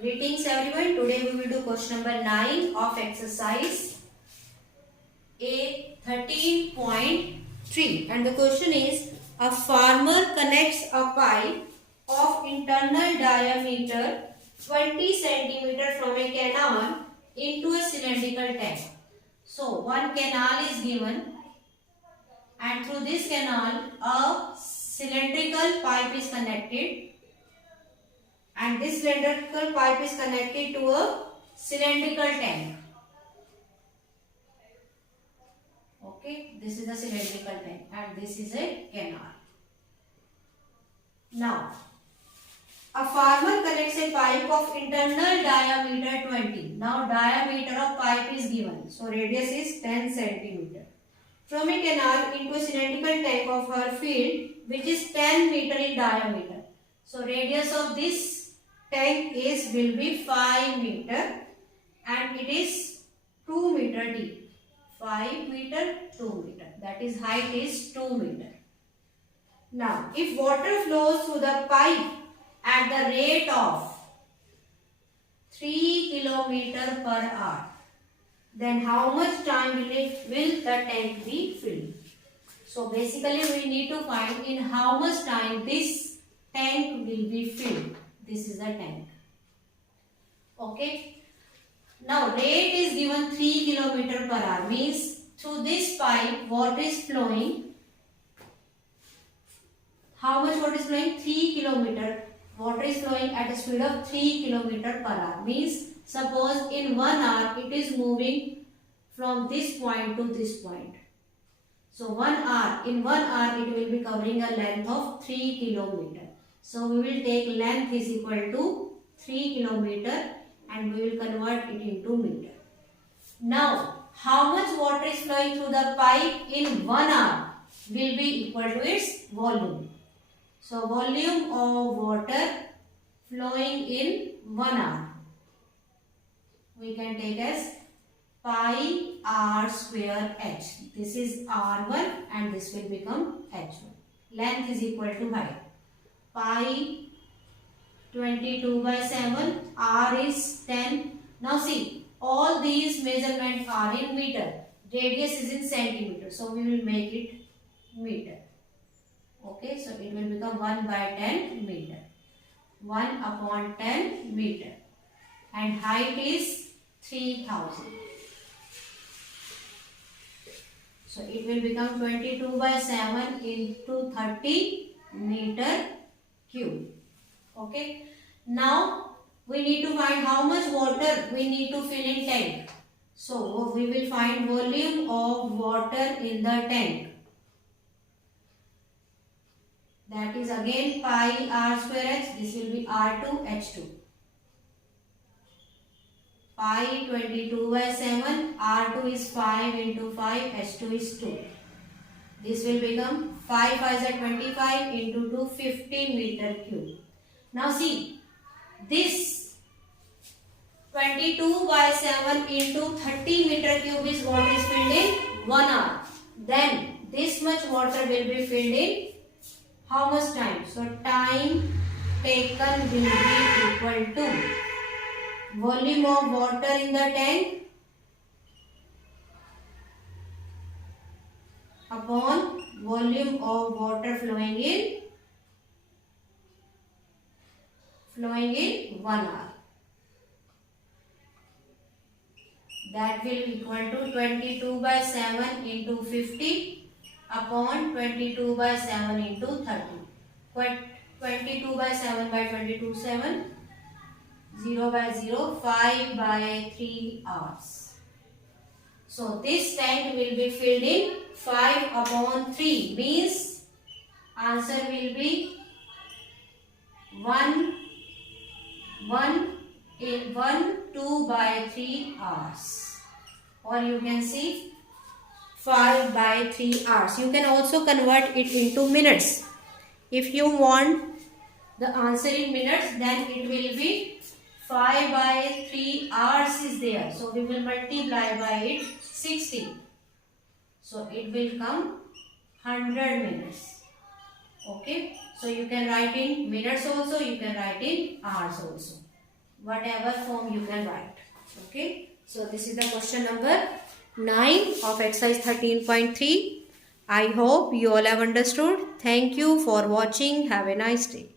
Greetings everyone. Today we will do question number 9 of exercise A 13.3 and the question is a farmer connects a pipe of internal diameter 20 centimeter from a canal into a cylindrical tank. So one canal is given and through this canal a cylindrical pipe is connected. And this cylindrical pipe is connected to a cylindrical tank. Okay, this is a cylindrical tank and this is a canal. Now, a farmer connects a pipe of internal diameter 20. Now, diameter of pipe is given. So, radius is 10 centimeter. From a canal into a cylindrical tank of her field which is 10 meter in diameter. So, radius of this tank will be 5 meter and it is 2 meter deep. 5 meter, 2 meter. That is height is 2 meter. Now, if water flows through the pipe at the rate of 3 kilometer per hour, then how much time will the tank be filled? So, basically we need to find in how much time this tank will be filled. This is a tank. Okay. Now rate is given 3 kilometer per hour. Means through this pipe water is flowing. How much water is flowing? 3 kilometer. Water is flowing at a speed of 3 kilometer per hour. Means suppose in 1 hour it is moving from this point to this point. So 1 hour. In 1 hour it will be covering a length of 3 kilometer. So we will take length is equal to 3 kilometer and we will convert it into meter. Now, how much water is flowing through the pipe in 1 hour will be equal to its volume. So, volume of water flowing in 1 hour we can take as pi r square h. This is r1 and this will become h1. Length is equal to height. Pi 22 by 7, r is 10. Now see, all these measurements are in meter. Radius is in centimeter. So we will make it meter. Okay, so it will become 1 by 10 meter. 1 upon 10 meter. And height is 3000. So it will become 22 by 7 into 30 meter cube. Okay. Now we need to find how much water we need to fill in tank. So we will find volume of water in the tank. That is again pi r square h. This will be r2 h2. Pi 22 by 7. r2 is 5 into 5. h2 is 2. This will become 5 5 is 25 into 2 50 meter cube. Now see, this 22 by 7 into 30 meter cube is what is filled in 1 hour. Then this much water will be filled in how much time? So time taken will be equal to volume of water in the tank upon volume of water flowing in 1 hour. That will equal to 22 by 7 into 50 upon 22 by 7 into 30. 22 by 7 by 22 7. 0 by 0 5 by 3 hours. So this tank will be filled in 5 upon 3 means answer will be 1 2 by 3 hours, or you can see 5 by 3 hours. You can also convert it into minutes. If you want the answer in minutes, then it will be 5 by 3 hours is there. So we will multiply by it 60. So it will come 100 minutes. Okay. So you can write in minutes also, you can write in hours also. whatever form you can write. Okay, so this is the question number 9 of exercise 13.3. I hope you all have understood. Thank you for watching. Have a nice day.